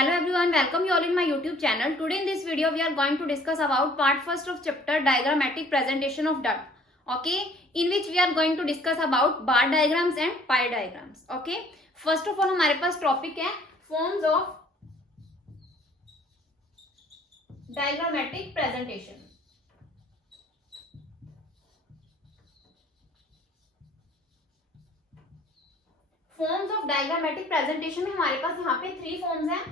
Hello everyone, welcome you all in my YouTube channel. Today in this video we are going to discuss about part first of chapter diagrammatic presentation of data. Okay, in which we are going to discuss about bar diagrams and pie diagrams. Okay, first of all हमारे पास topic है forms of diagrammatic presentation. Forms of diagrammatic presentation में हमारे पास यहाँ पे 3 forms हैं.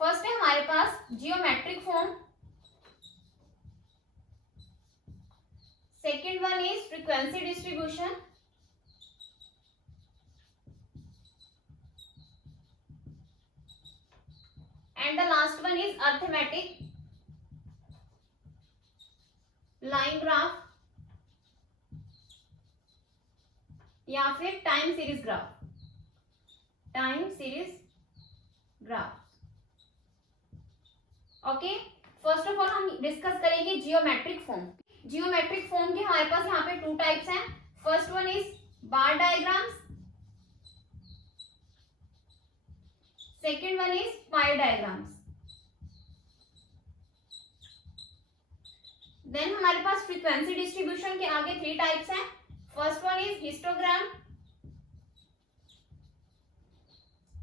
First है हमारे पास geometric form, second one is frequency distribution, and the last one is arithmetic line graph या फिर time series graph. Okay, first of all हम डिस्कस करेंगे जियोमेट्रिक फॉर्म. जियोमेट्रिक फॉर्म के हमारे पास यहाँ पे 2 टाइप्स हैं. First one is bar diagrams, second one is pie diagrams. Then हमारे पास फ्रीक्वेंसी डिस्ट्रीब्यूशन के आगे 3 टाइप्स हैं. First one is histogram,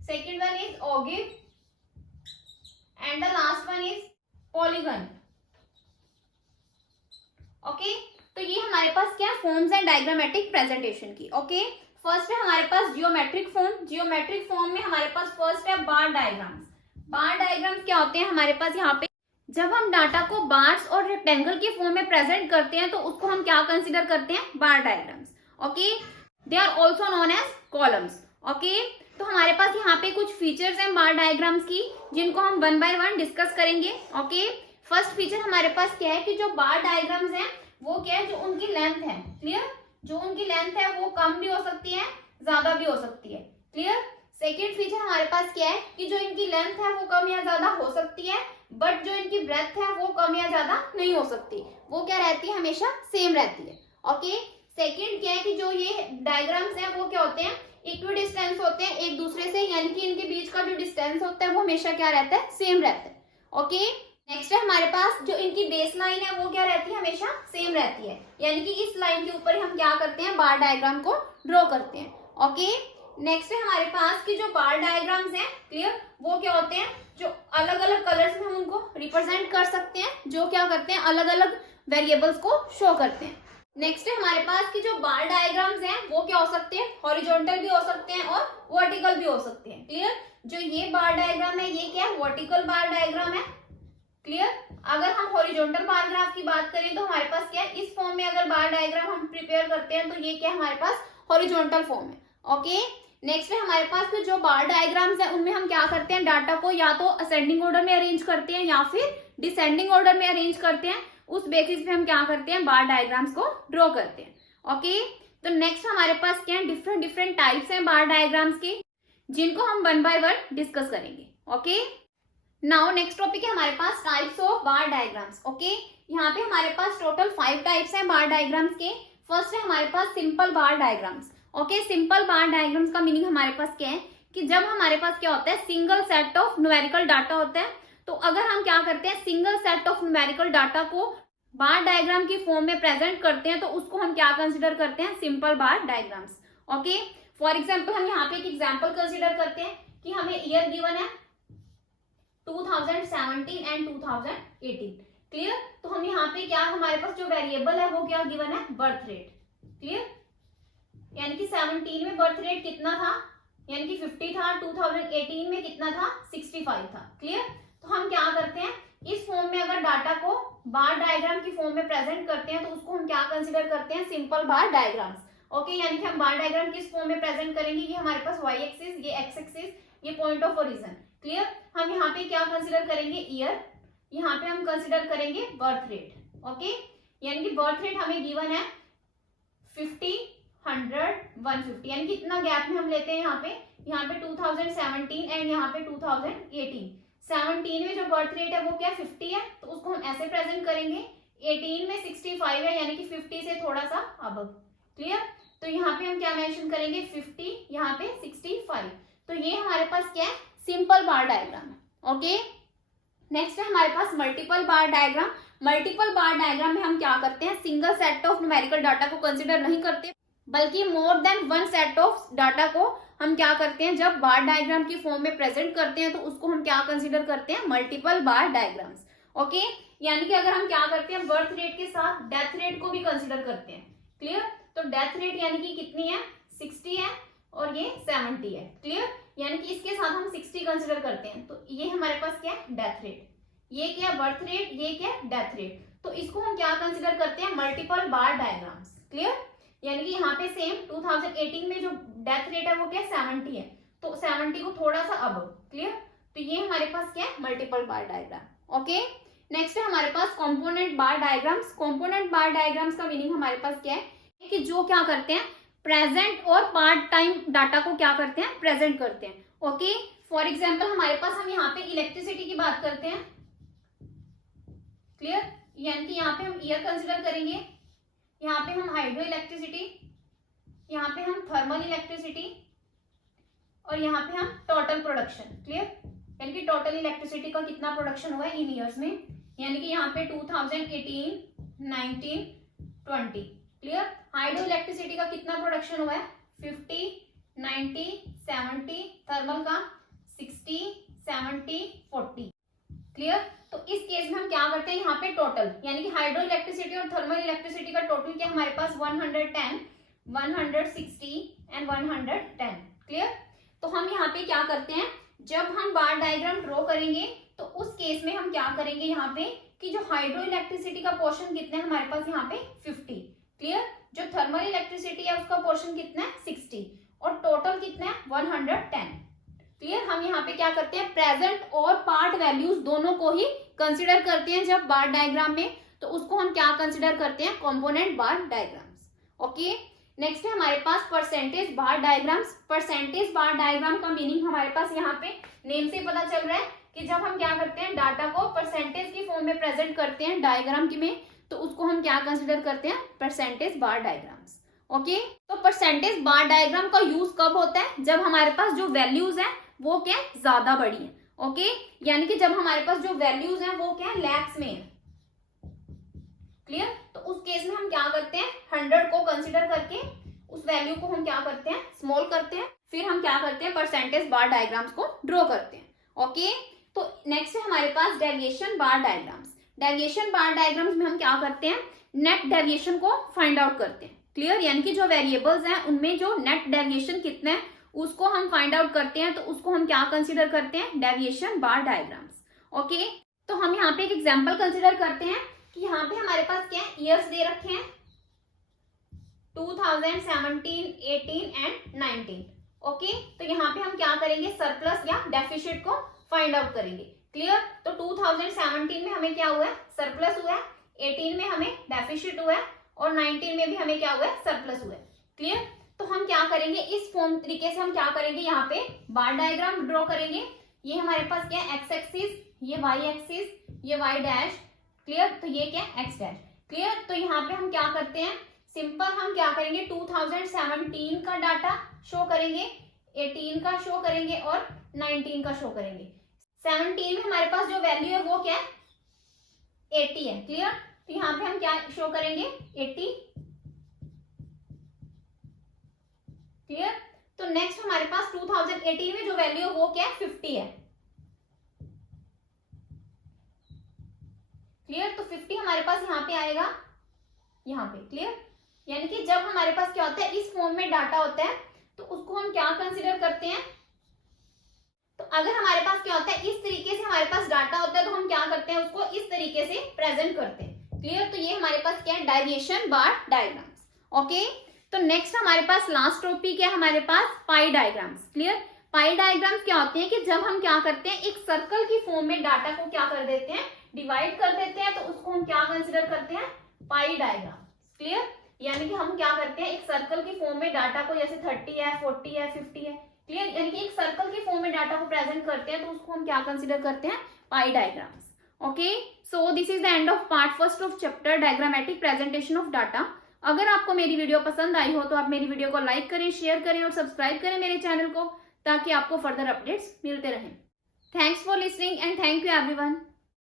second one is ogive, and the last one is polygon. Okay, तो ये हमारे पास क्या फॉर्म्स हैं डायग्रामेटिक प्रेजेंटेशन की. ओके, फर्स्ट है हमारे पास जियोमेट्रिक फॉर्म. जियोमेट्रिक फॉर्म में हमारे पास फर्स्ट है बार डायग्राम्स. बार डायग्राम्स क्या होते हैं हमारे पास यहाँ पे, जब हम डाटा को बार्स और रेक्टेंगल के फॉर्म में प्रेजेंट करते हैं तो उसको हम क्या कंसीडर करते हैं, bar diagrams. Okay, they are also known as columns. Okay, तो हमारे पास यहाँ पे कुछ फीचर्स हैं बार डायग्राम्स की जिनको हम 1 बाय 1 डिस्कस करेंगे. ओके, फर्स्ट फीचर हमारे पास क्या है कि जो बार डायग्राम्स हैं वो क्या है, जो उनकी लेंथ है, क्लियर, जो उनकी लेंथ है वो कम भी हो सकती है, ज्यादा भी हो सकती है, क्लियर. सेकेंड फीचर हमारे पास क्या है कि जो इनकी लेंथ है वो कम या ज्यादा हो सकती है, बट जो इनकी ब्रेथ है वो कम या ज्यादा नहीं हो सकती, वो क्या रहती है, हमेशा सेम रहती है. ओके, सेकेंड क्या है कि जो ये डायग्राम्स हैं वो क्या होते हैं, इक्वी डिस्टेंस होते हैं एक दूसरे से, यानी कि इनके बीच का जो डिस्टेंस होता है वो हमेशा क्या रहता है, सेम रहता है. ओके, नेक्स्ट है हमारे पास जो इनकी बेस लाइन है वो क्या रहती है, हमेशा सेम रहती है, यानी कि इस लाइन के ऊपर हम क्या करते हैं, बार डायग्राम को ड्रॉ करते हैं. ओके, नेक्स्ट है हमारे पास कि जो बार डायग्राम्स हैं, क्लियर, वो क्या होते हैं, जो अलग अलग कलर्स में हम उनको रिप्रेजेंट कर सकते हैं, जो क्या करते हैं, अलग अलग वेरिएबल्स को शो करते हैं. नेक्स्ट है हमारे पास कि जो बार डायग्राम्स हैं वो क्या हो सकते हैं, हॉरिजॉन्टल भी हो सकते हैं और वर्टिकल भी हो सकते हैं, क्लियर. जो ये बार डायग्राम है ये क्या है, वर्टिकल बार डायग्राम है, क्लियर. अगर हम हॉरिजॉन्टल बार ग्राफ की बात करें तो हमारे पास क्या है, इस फॉर्म में अगर बार डायग्राम हम प्रिपेयर करते हैं तो ये क्या हमारे पास हॉरिजॉन्टल फॉर्म है. ओके, नेक्स्ट है हमारे पास जो बार डायग्राम्स है उनमें हम क्या करते हैं, डाटा को या तो असेंडिंग ऑर्डर में अरेंज करते हैं या फिर डिसेंडिंग ऑर्डर में अरेंज करते हैं. उस बेसिस पे हम क्या करते हैं, बार डायग्राम्स को ड्रॉ करते हैं. ओके, तो नेक्स्ट हमारे पास क्या है, डिफरेंट टाइप्स हैं बार डायग्राम्स के जिनको हम 1 बाय 1 डिस्कस करेंगे. ओके, नाउ नेक्स्ट टॉपिक है हमारे पास types of bar diagrams. Okay, यहाँ पे हमारे पास टोटल 5 टाइप्स हैं बार डायग्राम्स के. फर्स्ट है हमारे पास simple bar diagrams. Okay, simple bar diagrams का मीनिंग हमारे पास क्या है कि जब हमारे पास क्या होता है, single set of numerical data होता है, तो अगर हम क्या करते हैं, single set of numerical data को बार डायग्राम की फॉर्म में प्रेजेंट करते हैं तो उसको हम क्या कंसीडर करते हैं, simple bar diagrams. Okay, for example हम यहाँ पे एक एग्जांपल कंसीडर करते हैं कि हमें ईयर गिवन है 2017 एंड 2018, क्लियर. तो हम यहाँ पे क्या, हमारे पास जो वेरिएबल है वो क्या गिवन है, बर्थ रेट, क्लियर, यानी कि 17 में बर्थ रेट कितना था, यानी कि 50 था, 2018 में कितना था, 65 था, क्लियर. तो हम क्या करते हैं, इस फॉर्म में अगर डाटा को बार डायग्राम की फॉर्म में प्रेजेंट करते हैं तो उसको हम क्या कंसीडर करते हैं, सिंपल बार डायग्राम्स. ओके, यानी कि हम बार डायग्राम किस फॉर्म में प्रेजेंट करेंगे, ये हमारे पास वाई एक्सिस, ये एक्स एक्सिस, ये पॉइंट ऑफ ओरिजिन, क्लियर. हम यहाँ पे क्या कंसीडर करेंगे, ईयर, यहाँ पे हम कंसीडर करेंगे बर्थ रेट. ओके, यानी कि बर्थ रेट हमें गिवन है 50, 100, 150, यानी कि इतना गैप में हम लेते हैं यहाँ पे 2017 एंड यहाँ पे 2018. 17 में जो बर्थ रेट है वो क्या 50 है, तो उसको हम ऐसे प्रेजेंट करेंगे. 18 में 65 है, यानी कि 50 से थोड़ा सा अब, क्लियर. तो यहाँ पे हम क्या मेंशन करेंगे, 50 यहाँ पे 65। तो ये हमारे पास क्या है, सिंपल बार डायग्राम है। ओके, नेक्स्ट है हमारे पास मल्टीपल बार डायग्राम। मल्टीपल बार डायग्राम में हम क्या करते हैं, single set of numerical data को कंसिडर नहीं करते, बल्कि more than one set of data को हम क्या करते हैं, जब बार डायग्राम की फॉर्म में प्रेजेंट करते हैं तो उसको हम क्या कंसिडर करते हैं, मल्टीपल बार डायग्राम्स। ओके, यानी कि अगर हम क्या करते हैं, बर्थ रेट के साथ डेथ रेट को भी कंसिडर करते हैं। क्लियर, तो डेथ रेट यानी कि कितनी है, 60 है और ये 70 है। क्लियर, यानी कि इसके साथ हम 60 कंसिडर करते हैं, तो ये हमारे पास क्या है, डेथ रेट। ये क्या है, बर्थ रेट, ये क्या है, डेथ रेट। तो इसको हम क्या कंसिडर करते हैं, मल्टीपल बार डायग्राम्स। क्लियर, यानी कि यहाँ पे सेम 2018 में जो डेथ रेट है वो क्या है, 70 है, तो 70 को थोड़ा सा अब। क्लियर, तो ये हमारे पास क्या है, मल्टीपल बार डायग्राम। ओके, नेक्स्ट है हमारे पास कंपोनेंट बार डायग्राम्स। कंपोनेंट बार डायग्राम्स का मीनिंग हमारे पास क्या है कि जो क्या करते हैं, प्रेजेंट और पार्ट टाइम डाटा को क्या करते हैं, प्रेजेंट करते हैं। ओके, फॉर एग्जाम्पल हमारे पास, हम यहाँ पे इलेक्ट्रिसिटी की बात करते हैं। क्लियर, यानी कि यहाँ पे हम ईयर कंसिडर करेंगे, यहाँ पे हम हाइड्रो इलेक्ट्रिसिटी, यहाँ पे हम थर्मल इलेक्ट्रिसिटी और यहाँ पे हम टोटल प्रोडक्शन। क्लियर, यानी कि टोटल इलेक्ट्रिसिटी का कितना प्रोडक्शन हुआ है इन ईयर्स में, यानी कि यहाँ पे 2018, 19, 20। क्लियर, हाइड्रो इलेक्ट्रिसिटी का कितना प्रोडक्शन हुआ है, 50, 90, 70, थर्मल का 60, 70, 40। क्लियर, तो इस केस में हम क्या करते हैं, यहाँ पे टोटल, यानी कि हाइड्रो इलेक्ट्रिसिटी और थर्मल इलेक्ट्रिसिटी का टोटल क्या हमारे पास, 110, 160 एंड 110। क्लियर, तो हम यहाँ पे क्या करते हैं, जब हम बार डायग्राम ड्रॉ करेंगे तो उस केस में हम क्या करेंगे, यहाँ पे कि जो हाइड्रो इलेक्ट्रिसिटी का पोर्शन कितना है हमारे पास, यहाँ पे 50। क्लियर, जो थर्मल इलेक्ट्रिसिटी है उसका पोर्शन कितना है, 60 और टोटल कितना है, 110। क्लियर, हम यहाँ पे क्या करते हैं, प्रेजेंट और पार्ट वैल्यूज दोनों को ही कंसिडर करते हैं जब बार डायग्राम में, तो उसको हम क्या कंसिडर करते हैं, कंपोनेंट बार डायग्राम्स। ओके, नेक्स्ट है हमारे पास परसेंटेज बार डायग्राम्स। परसेंटेज बार डायग्राम का मीनिंग हमारे पास यहाँ पे नेम से पता चल रहा है कि जब हम क्या करते हैं, डाटा को परसेंटेज की फॉर्म में प्रेजेंट करते हैं डायग्राम की में, तो उसको हम क्या कंसिडर करते हैं, परसेंटेज बार डायग्राम्स। ओके, तो परसेंटेज बार डायग्राम का यूज कब होता है, जब हमारे पास जो वैल्यूज है वो क्या है, ज्यादा बड़ी है। ओके, यानी कि जब हमारे पास जो वैल्यूज हैं वो क्या है, लैक्स में है। क्लियर, तो उस केस में हम क्या करते हैं, 100 को कंसिडर करके उस वैल्यू को हम क्या करते हैं, स्मॉल करते हैं, फिर हम क्या करते हैं, परसेंटेज बार डायग्राम्स को ड्रॉ करते हैं। ओके, तो नेक्स्ट है हमारे पास डेविएशन बार डायग्राम्स। डेविएशन बार डायग्राम्स में हम क्या करते हैं, नेट डेविएशन को फाइंड आउट करते हैं। क्लियर, यानी कि जो वेरिएबल्स हैं उनमें जो नेट डेविएशन कितना है उसको हम फाइंड आउट करते हैं, तो उसको हम क्या कंसिडर करते हैं, डेविएशन बार डायग्राम्स। ओके, तो हम यहाँ पे एक एग्जांपल कंसिडर करते हैं कि यहाँ पे हमारे पास क्या है, ईयर्स दे रखे हैं 2017, 18 एंड 19। ओके, तो यहाँ पे हम क्या करेंगे, सरप्लस या डेफिसिट को फाइंड आउट करेंगे। क्लियर, तो 2017 में हमें क्या हुआ है, सरप्लस हुआ है, 18 में हमें डेफिसिट हुआ है और 19 में भी हमें क्या हुआ है, सरप्लस हुआ है। क्लियर, तो हम क्या करेंगे, इस फॉर्म तरीके से हम क्या करेंगे, यहाँ पे बार डायग्राम ड्रॉ करेंगे। ये हमारे पास क्या है, एक्स एक्सिस, ये वाई एक्सिस, ये वाई डैश। क्लियर, तो ये क्या है, एक्स डैश। क्लियर, तो यहाँ पे हम क्या करते हैं, सिंपल हम क्या करेंगे, 2017 का डाटा शो करेंगे, 18 का शो करेंगे और 19 का शो करेंगे। 17 में हमारे पास जो वैल्यू है वो क्या है, 80 है। क्लियर, तो यहाँ पे हम क्या शो करेंगे, 80। क्लियर, तो नेक्स्ट हमारे पास 2018 में जो वैल्यू है वो क्या है, 50 है। क्लियर, तो 50 हमारे पास यहाँ पे आएगा, यहाँ पे। क्लियर, यानी कि जब हमारे पास क्या होता है, इस फॉर्म में डाटा होता है तो उसको हम क्या कंसिडर करते हैं, तो अगर हमारे पास क्या होता है, इस तरीके से हमारे पास डाटा होता है तो हम क्या करते हैं, उसको इस तरीके से प्रेजेंट करते हैं। क्लियर, तो ये हमारे पास क्या है, डेविएशन बार डायग्राम्स। ओके, तो नेक्स्ट हमारे पास लास्ट टॉपिक है हमारे पास पाई डायग्राम्स। क्लियर, पाई डायग्राम्स क्या होते हैं कि जब हम क्या करते हैं, एक सर्कल की फॉर्म में डाटा को क्या कर देते हैं, डिवाइड कर देते हैं, तो उसको हम क्या कंसिडर करते हैं, पाई डायग्राम। क्लियर, यानी कि हम क्या करते हैं, एक सर्कल की फॉर्म में डाटा को, जैसे 30 है, 40 है, 50 है। क्लियर, यानी कि एक सर्कल की फॉर्म में डाटा को प्रेजेंट करते हैं, तो उसको हम क्या कंसिडर करते हैं, pie diagrams. Okay, so this is the end of part first of chapter diagrammatic presentation of data. अगर आपको मेरी वीडियो पसंद आई हो तो आप मेरी वीडियो को लाइक करें, शेयर करें और सब्सक्राइब करें मेरे चैनल को, ताकि आपको फर्दर अपडेट्स मिलते रहें। Thanks for listening and thank you everyone.